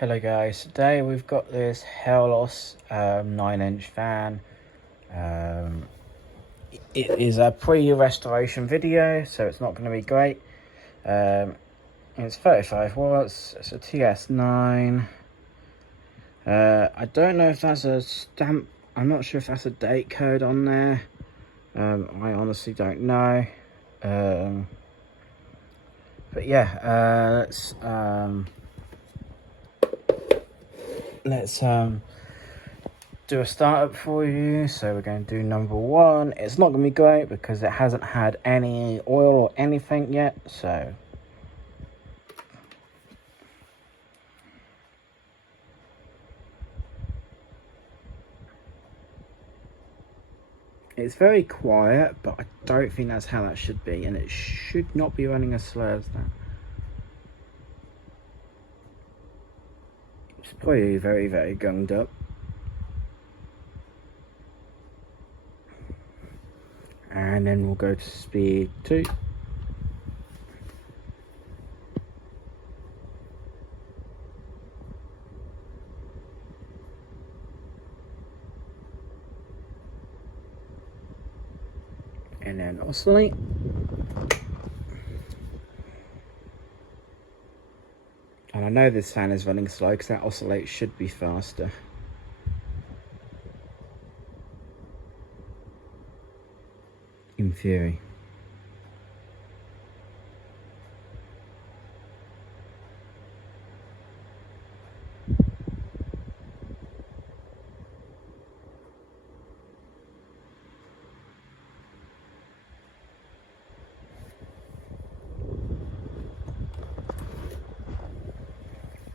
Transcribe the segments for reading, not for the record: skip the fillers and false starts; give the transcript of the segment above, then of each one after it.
Hello guys, today we've got this Helios 9-inch fan. It is a pre-restoration video, so it's not going to be great. It's 35 watts, it's a TS9. I don't know if that's a stamp, I'm not sure if that's a date code on there. I honestly don't know. But yeah, let's do a startup for you. So we're going to do number one. It's not going to be great because it hasn't had any oil or anything yet, so it's very quiet, but I don't think that's how that should be, and it should not be running as slow as that. It's probably very gunged up. And then we'll go to speed 2. And then oscillate. And I know this fan is running slow because that oscillate should be faster. In theory.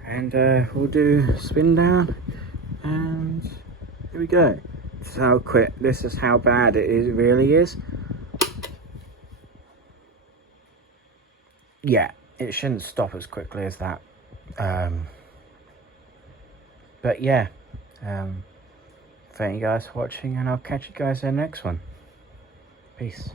And we'll do spin down, and here we go. This is how quick, this is how bad it is, really is. Yeah, it shouldn't stop as quickly as that. But yeah, thank you guys for watching, and I'll catch you guys in the next one. Peace.